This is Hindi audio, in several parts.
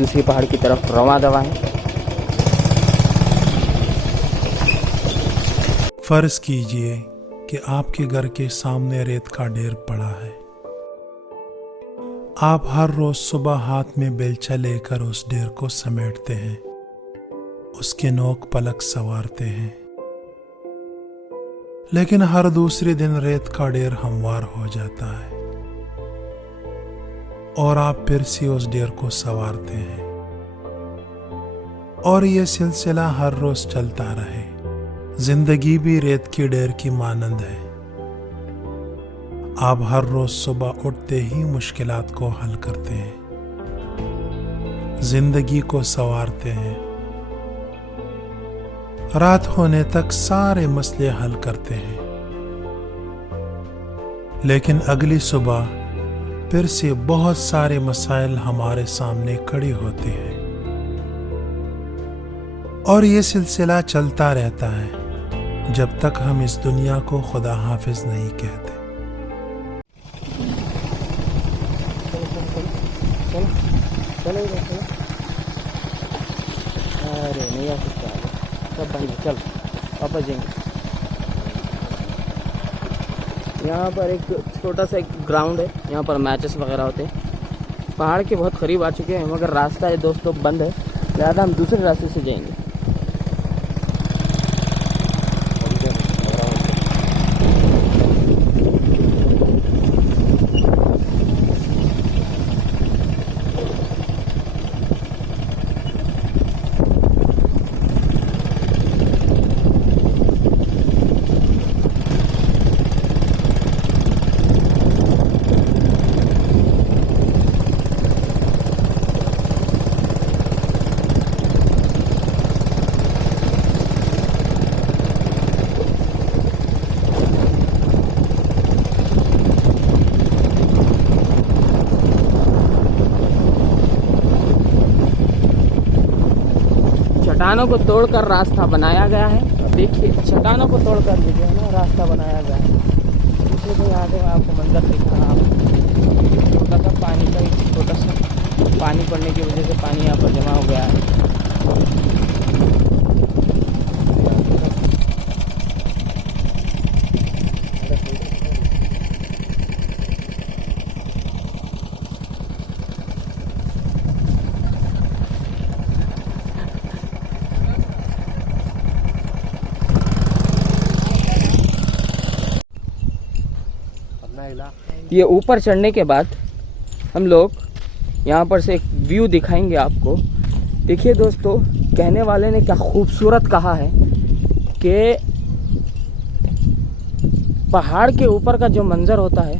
दूसरी पहाड़ की तरफ रवां दवा हैं। फर्ज कीजिए कि आपके घर के सामने रेत का ढेर पड़ा है। आप हर रोज सुबह हाथ में बेलचा लेकर उस ढेर को समेटते हैं, उसके नोक पलक संवारते हैं। लेकिन हर दूसरे दिन रेत का ढेर हमवार हो जाता है और आप फिर से उस ढेर को संवारते हैं और ये सिलसिला हर रोज चलता रहे। जिंदगी भी रेत की ढेर की मानंद है। आप हर रोज सुबह उठते ही मुश्किलात को हल करते हैं, जिंदगी को संवारते हैं, रात होने तक सारे मसले हल करते हैं। लेकिन अगली सुबह फिर से बहुत सारे मसाइल हमारे सामने खड़े होते हैं और ये सिलसिला चलता रहता है जब तक हम इस दुनिया को खुदा हाफिज नहीं कहते। चलो चलो। अरे नहीं आ सकता, सब बंद है। चल वापस जाएंगे। यहाँ पर एक छोटा सा एक ग्राउंड है, यहाँ पर मैचेस वगैरह होते हैं। पहाड़ के बहुत करीब आ चुके हैं मगर रास्ता है दोस्तों बंद है, लिहाजा हम दूसरे रास्ते से जाएंगे। चट्टानों को तोड़कर रास्ता बनाया गया है। देखिए चट्टानों को तोड़कर देखिए ना रास्ता बनाया गया है। दूसरे को आगे आपको मंदिर दिख रहा है, छोटा सा पानी का एक छोटा सा पानी पड़ने की वजह से पानी यहाँ पर जमा हो गया है। ये ऊपर चढ़ने के बाद हम लोग यहाँ पर से एक व्यू दिखाएंगे आपको। देखिए दोस्तों, कहने वाले ने क्या खूबसूरत कहा है कि पहाड़ के ऊपर का जो मंज़र होता है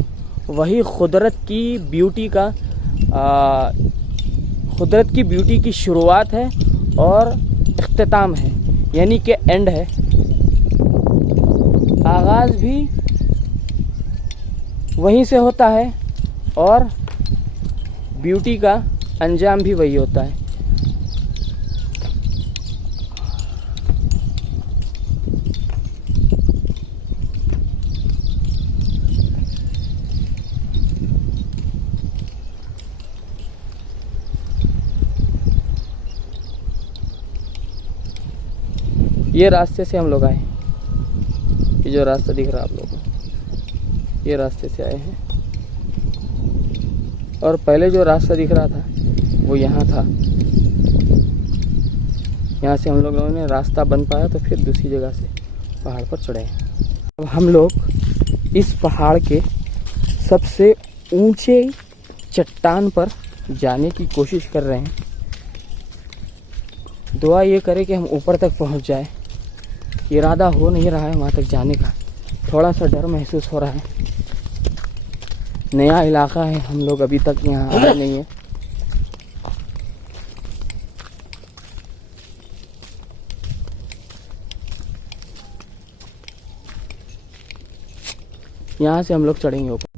वही कुदरत की ब्यूटी की शुरुआत है और इख्तिताम है, यानी कि एंड है। आगाज़ भी वहीं से होता है और ब्यूटी का अंजाम भी वही होता है। ये रास्ते से हम लोग आए, ये जो रास्ता दिख रहा है आप लोगों को, ये रास्ते से आए हैं। और पहले जो रास्ता दिख रहा था वो यहाँ था, यहाँ से हम लोगों ने रास्ता बन पाया तो फिर दूसरी जगह से पहाड़ पर चढ़े। अब हम लोग इस पहाड़ के सबसे ऊंचे चट्टान पर जाने की कोशिश कर रहे हैं। दुआ ये करें कि हम ऊपर तक पहुँच जाए। इरादा हो नहीं रहा है वहाँ तक जाने का, थोड़ा सा डर महसूस हो रहा है। नया इलाका है, हम लोग अभी तक यहाँ आए नहीं है। यहाँ से हम लोग चढ़ेंगे ऊपर।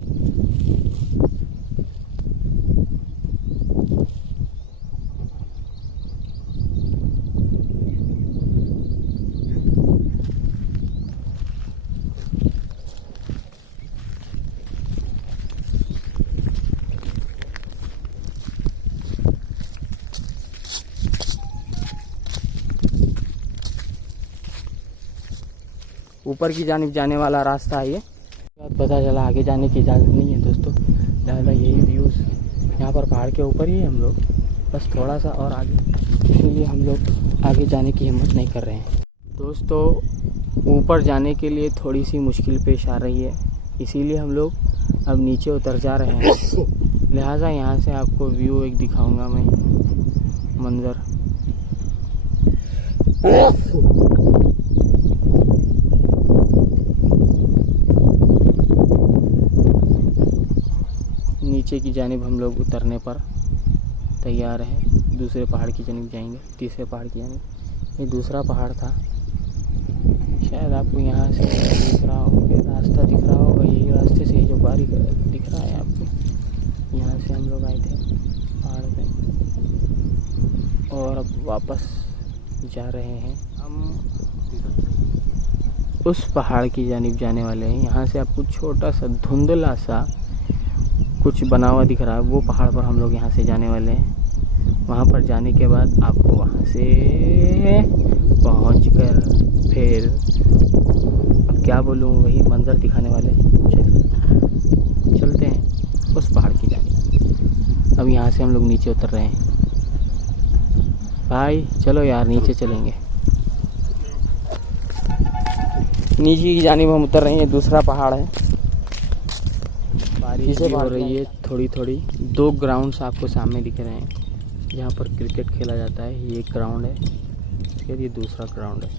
ऊपर की जानिब जाने वाला रास्ता है ये। पता चला आगे जाने की इजाज़त नहीं है दोस्तों, ज़्यादा यही व्यूज़ यहाँ पर पहाड़ के ऊपर ही है हम लोग, बस थोड़ा सा और आगे, इसीलिए हम लोग आगे जाने की हिम्मत नहीं कर रहे हैं दोस्तों। ऊपर जाने के लिए थोड़ी सी मुश्किल पेश आ रही है, इसीलिए हम लोग अब नीचे उतर जा रहे हैं। लिहाजा यहाँ से आपको व्यू एक दिखाऊंगा मैं, मंज़र। नीचे की जानिब हम लोग उतरने पर तैयार हैं, दूसरे पहाड़ की जानिब जाएंगे, तीसरे पहाड़ की जानिब। ये दूसरा पहाड़ था, शायद आपको यहाँ से दिख रहा होगा, रास्ता दिख रहा होगा, यही रास्ते से ही जो बारीक दिख रहा है आपको, यहाँ से हम लोग आए थे पहाड़ पे और अब वापस जा रहे हैं हम उस पहाड़ की जानिब जाने वाले हैं। यहाँ से आपको छोटा सा धुंधला सा कुछ बना हुआ दिख रहा है, वो पहाड़ पर हम लोग यहाँ से जाने वाले हैं। वहाँ पर जाने के बाद आपको वहाँ से पहुँचकर फिर अब क्या बोलूँ, वही मंज़र दिखाने वाले हैं। चलते हैं उस पहाड़ की जानिब। अब यहाँ से हम लोग नीचे उतर रहे हैं। भाई चलो यार नीचे चलेंगे। नीचे की जानिब हम उतर रहे हैं, दूसरा पहाड़ है। बारिश भी हो रही है थोड़ी थोड़ी। 2 ग्राउंड्स आपको सामने दिख रहे हैं जहाँ पर क्रिकेट खेला जाता है। ये एक ग्राउंड है, फिर ये दूसरा ग्राउंड है।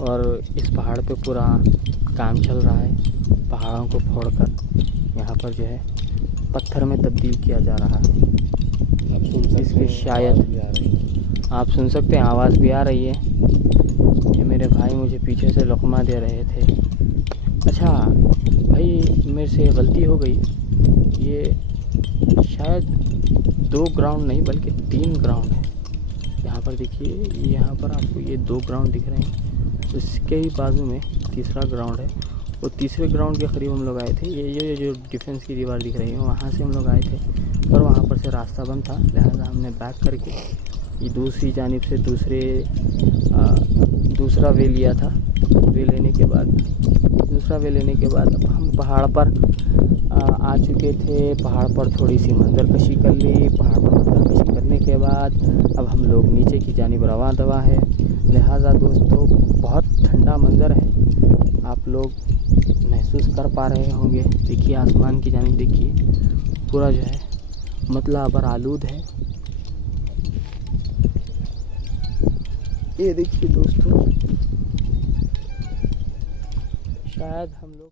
और इस पहाड़ पे पूरा काम चल रहा है, पहाड़ों को फोड़कर यहाँ पर जो है पत्थर में तब्दील किया जा रहा है। इसलिए शायद आप सुन सकते हैं, आवाज़ भी आ रही है। ये मेरे भाई मुझे पीछे से लुक़मा दे रहे थे। अच्छा भाई, मेरे से गलती हो गई, ये शायद 2 ग्राउंड नहीं बल्कि 3 ग्राउंड है। यहाँ पर देखिए, यहाँ पर आपको ये 2 ग्राउंड दिख रहे हैं, उसके ही बाजू में तीसरा ग्राउंड है। और तीसरे ग्राउंड के करीब हम लोग आए थे। ये जो डिफेंस की दीवार दिख रही है, वहाँ से हम लोग आए थे, पर वहाँ पर से रास्ता बंद था, लिहाजा हमने बैक करके ये दूसरी जानिब से दूसरा वे लिया था। वे लेने के बाद अब हम पहाड़ पर आ चुके थे। पहाड़ पर थोड़ी सी मंजरकशी कर ली। पहाड़ पर मंजरकशी करने के बाद अब हम लोग नीचे की जानिब रवां दवा है। लिहाजा दोस्तों बहुत ठंडा मंज़र है, आप लोग महसूस कर पा रहे होंगे। देखिए आसमान की जानिब देखिए, पूरा जो है मतलब अबर आलूद है। ये देखिए दोस्तों, शायद हम लोग